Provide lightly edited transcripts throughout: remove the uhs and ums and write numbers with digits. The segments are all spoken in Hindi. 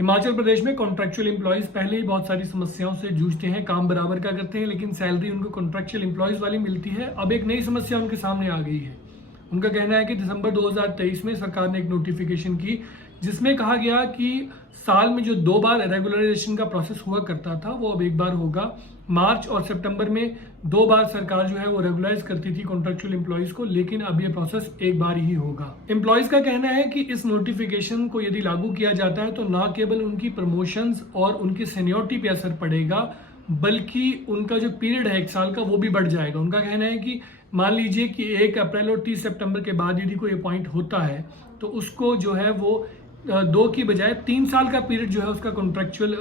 हिमाचल प्रदेश में कॉन्ट्रैक्चुअल एम्प्लॉयज पहले ही बहुत सारी समस्याओं से जूझते हैं, काम बराबर का करते हैं लेकिन सैलरी उनको कॉन्ट्रैक्चुअल एम्प्लॉयज वाली मिलती है। अब एक नई समस्या उनके सामने आ गई है। उनका कहना है कि दिसंबर 2023 में सरकार ने एक नोटिफिकेशन की जिसमें कहा गया कि साल में जो 2 बार रेगुलराइजेशन का प्रोसेस हुआ करता था वो अब 1 बार होगा। मार्च और सितंबर में 2 बार सरकार जो है वो रेगुलराइज करती थी कॉन्ट्रैक्चुअल एम्प्लॉयज को, लेकिन अब ये प्रोसेस 1 बार ही होगा। एम्प्लॉयज का कहना है कि इस नोटिफिकेशन को यदि लागू किया जाता है तो न केवल उनकी प्रमोशंस और उनकी सीनियरिटी पे असर पड़ेगा बल्कि उनका जो पीरियड है 1 साल का वो भी बढ़ जाएगा। उनका कहना है कि मान लीजिए कि 1 अप्रैल और 30 सितंबर के बाद यदि कोई अपॉइंट होता है तो उसको जो है वो 2 की बजाय 3 साल का पीरियड जो है उसका कॉन्ट्रैक्चुअल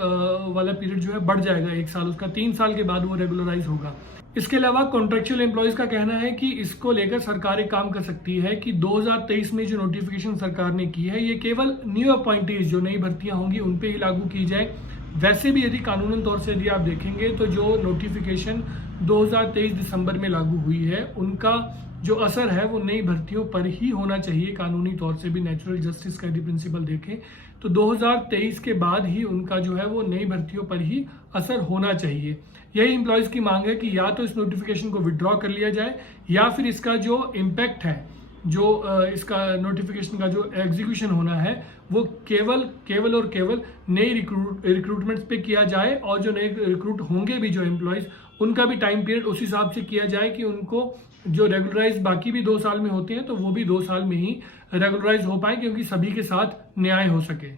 वाला पीरियड जो है बढ़ जाएगा 1 साल, उसका 3 साल के बाद वो रेगुलराइज होगा। इसके अलावा कॉन्ट्रैक्चुअल एम्प्लॉयज का कहना है कि इसको लेकर सरकार एक काम कर सकती है कि 2023 में जो नोटिफिकेशन सरकार ने की है ये केवल न्यू अपॉइंटीज जो नई भर्तियां होंगी उन पे ही लागू की जाए। वैसे भी यदि कानूनन तौर से यदि आप देखेंगे तो जो नोटिफिकेशन 2023 दिसंबर में लागू हुई है उनका जो असर है वो नई भर्तियों पर ही होना चाहिए। कानूनी तौर से भी नेचुरल जस्टिस का यदि प्रिंसिपल देखें तो 2023 के बाद ही उनका जो है वो नई भर्तियों पर ही असर होना चाहिए। यही एम्प्लॉयज की मांग है कि या तो इस नोटिफिकेशन को विड्रॉ कर लिया जाए या फिर इसका जो इम्पैक्ट है, जो इसका नोटिफिकेशन का जो एग्जीक्यूशन होना है वो केवल और केवल नई रिक्रूटमेंट्स पे किया जाए और जो नए रिक्रूट होंगे भी जो एम्प्लॉयज उनका भी टाइम पीरियड उस हिसाब से किया जाए कि उनको जो रेगुलराइज बाकी भी 2 साल में होते हैं तो वो भी 2 साल में ही रेगुलराइज हो पाए, क्योंकि सभी के साथ न्याय हो सके।